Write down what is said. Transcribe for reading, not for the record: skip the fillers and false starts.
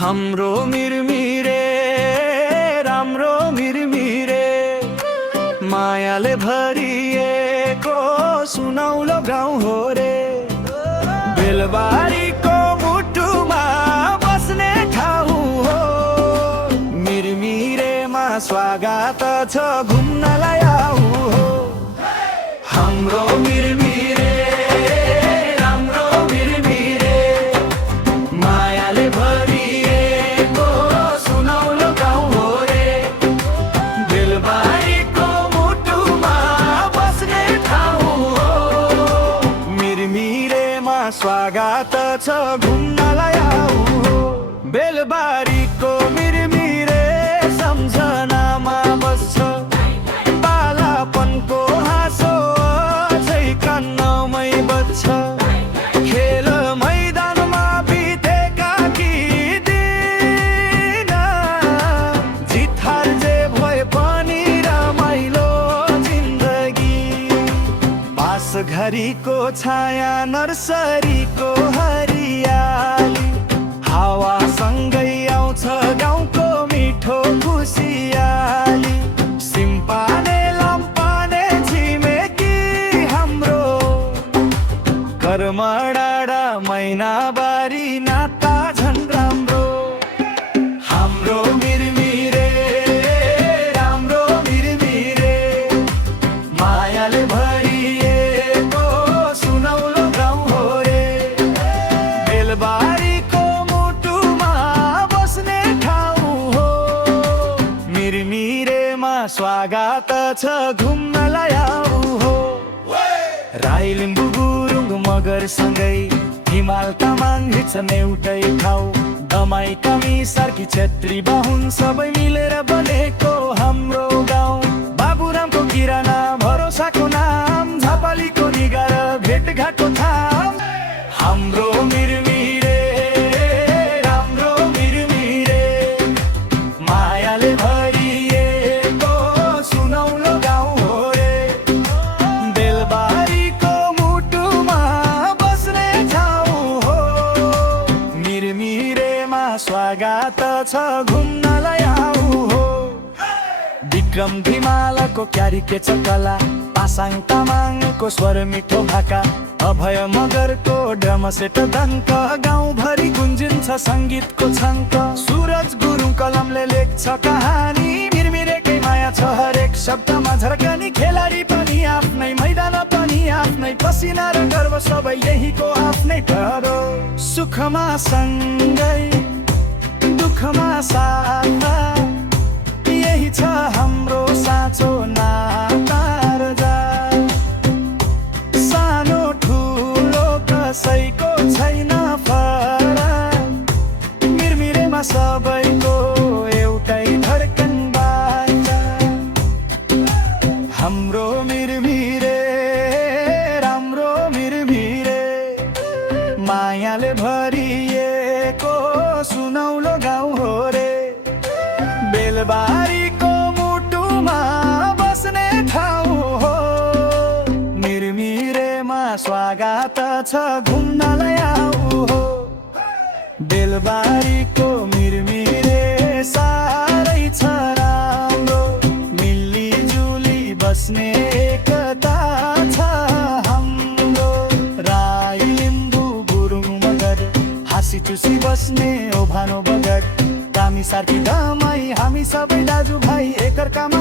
हाम्रो मिरमिरे राम्रो मिरमिरे मायाले भरिएको सुनौलो गाउँ हो रे। बेलबारीको मुटुमा बस्ने ठाउँ हो। मिरमिरेमा स्वागत छ घुम्नलाई आऊ हो। हाम्रो मिरमिरे राम्रो मिरमिरे मायाले भरिएको सुनौलो गाउँ हो रे। बेलबारीको मुटुमा बस्ने ठाउँ हो। मिरमिरेमा स्वागत छ घुम्नलाई आऊ हो। बेलबारीको मिरमिरे सम्झनामा बस्छ बालापनको हाँसो अझै कान्नमै बज्छ। खेल मैदानमा बितेका ती दिन जित हार जे भए पनि रमाइलो जिन्दगी। बास घरीको छाया नर्सरीको हरियाली हावासँगै आउँछ गाउँको मिठो खुसियाली। सिम्पाने लम्पाने छिमेकी हाम्रो कर्म डाँडा मैनाबारी नाता झन् राम्रो। हाम्रो मिरमिरे राम्रो मिरमिरे मायाले भरिएको सुनौलो गाउँ हो रे। बेलबारीको मुटुमा बस्ने ठाउँ हो। मिरमिरेमा स्वागत छ घुम्नलाई आऊ हो। राई लिम्बू गुरुङ मगरसँगै हिमाल तामाङ हिँड्छन् एउटै ठाउँ। दमाई कामी सार्की छेत्री बाहुन सबै मिलेर बनेको हाम्रो गाउँ। बाबुरामको किराना भरोसाको नाम झापालीको निगार भेटघाटको थाम। हाम्रो मिरमिरे राम्रो मिरमिरे मायाले भरिएको सुनौलो गाउँ हो रे। बेलबारीको मुटुमा बस्ने ठाउँ हो। मिरमिरेमा स्वागत छ घुम्नलाई आऊ हो। विक्रम धिमालको क्यारी छ कला पासाङ तामाङको स्वर मिठो भाका अभय मगरको ड्रम सेट दङ्क गाउँभरि गुन्जिन्छ सङ्गीतको छङ्क। सुरज गुरुङ कलमले लेख्छ कहानी मिरमिरेकै माया छ हरेक शब्दमा झर्कनी। खेलाडी पनि आफ्नै मैदान पनि आफ्नै पसिना र गर्व सबै यहीको आफ्नै ठहरो। सुखमा सँगै दुःखमा साथ यही छ हाम्रो साँचो नाता र जात। सानो ठुलो कसैको छैन फरक मिरमिरेमा सबैको एउटै धड्कन बाजा। हाम्रो मिरमिरे राम्रो मिरमिरे मायाले भरिएको सुनौलो गाउँ हो रे। बेलबारीको मुटुमा बस्ने ठाउँ हो। मिरमिरेमा स्वागत छ घुम्नलाई आऊ हो। बेलबारीको मिरमिरे साह्रै छ राम्रो मिलिजुली बस्ने एकता छ हाम्रो। राई लिम्बू गुरुङ मगर हाँसी चुसी बस्ने ओभानो बगर कामी सार्की दमाई हामी सबै दाजुभाइ एकअर्कामा